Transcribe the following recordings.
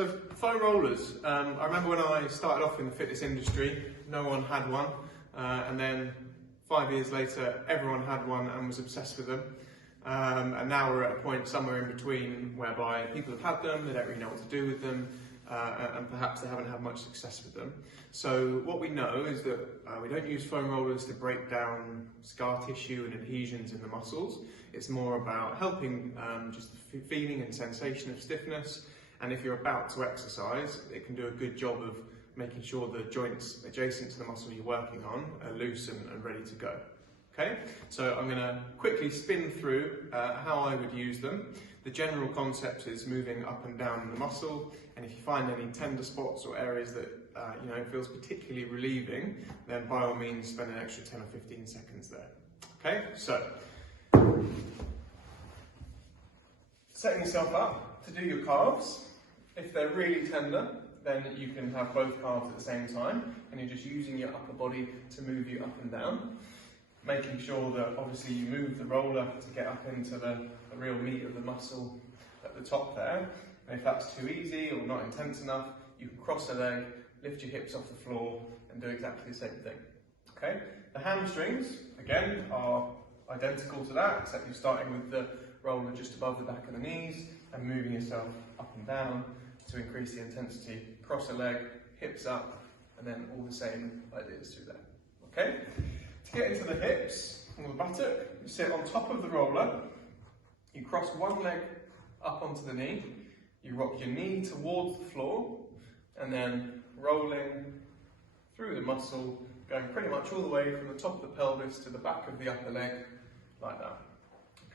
So foam rollers, I remember when I started off in the fitness industry, no one had one, and then 5 years later everyone had one and was obsessed with them. And now we're at a point somewhere in between whereby people have had them, they don't really know what to do with them, and perhaps they haven't had much success with them. So what we know is that we don't use foam rollers to break down scar tissue and adhesions in the muscles. It's more about helping just the feeling and sensation of stiffness. And if you're about to exercise, it can do a good job of making sure the joints adjacent to the muscle you're working on are loose and ready to go. Okay, so I'm going to quickly spin through how I would use them. The general concept is moving up and down the muscle, and if you find any tender spots or areas that feels particularly relieving, then by all means spend an extra 10 or 15 seconds there. Okay, so setting yourself up to do your calves. If they're really tender, then you can have both calves at the same time, and you're just using your upper body to move you up and down. Making sure that obviously you move the roller to get up into the real meat of the muscle at the top there. And if that's too easy or not intense enough, you can cross a leg, lift your hips off the floor and do exactly the same thing. Okay? The hamstrings, again, are identical to that, except you're starting with the roller just above the back of the knees and moving yourself up and down to increase the intensity. Cross a leg, hips up, and then all the same ideas through there. Okay? To get into the hips or the buttock, you sit on top of the roller, you cross one leg up onto the knee, you rock your knee towards the floor, and then rolling through the muscle, going pretty much all the way from the top of the pelvis to the back of the upper leg, like that.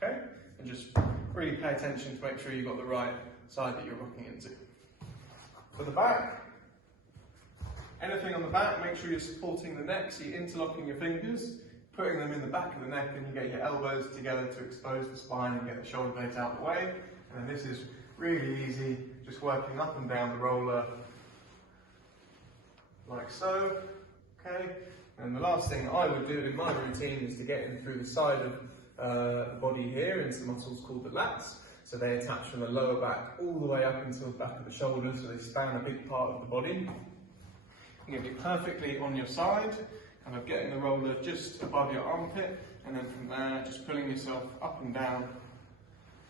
Okay? And just really pay attention to make sure you've got the right side that you're rocking into. For the back, anything on the back, make sure you're supporting the neck, so you're interlocking your fingers, putting them in the back of the neck, and you get your elbows together to expose the spine and get the shoulder blades out of the way. And this is really easy, just working up and down the roller, like so. Okay. And the last thing I would do in my routine is to get in through the side of the body here into the muscles called the lats. So they attach from the lower back all the way up until the back of the shoulders, so they span a big part of the body. You're going to be perfectly on your side, kind of getting the roller just above your armpit, and then from there just pulling yourself up and down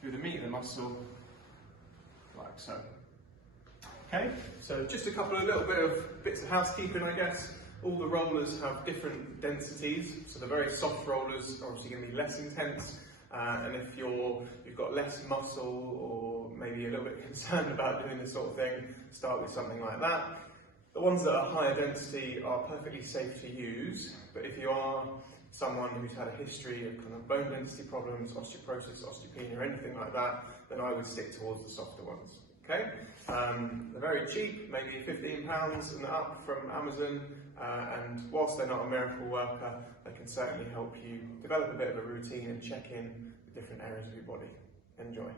through the meat of the muscle, like so. Okay, so just a couple of little bits of housekeeping, I guess. All the rollers have different densities, so the very soft rollers are obviously going to be less intense, and if you've got less muscle or maybe a little bit concerned about doing this sort of thing, start with something like that. The ones that are higher density are perfectly safe to use, but if you are someone who's had a history of kind of bone density problems, osteoporosis, osteopenia, or anything like that, then I would stick towards the softer ones. Okay? They're very cheap, maybe £15 and up from Amazon, and whilst they're not a miracle worker, they can certainly help you develop a bit of a routine and check in with different areas of your body. Enjoy.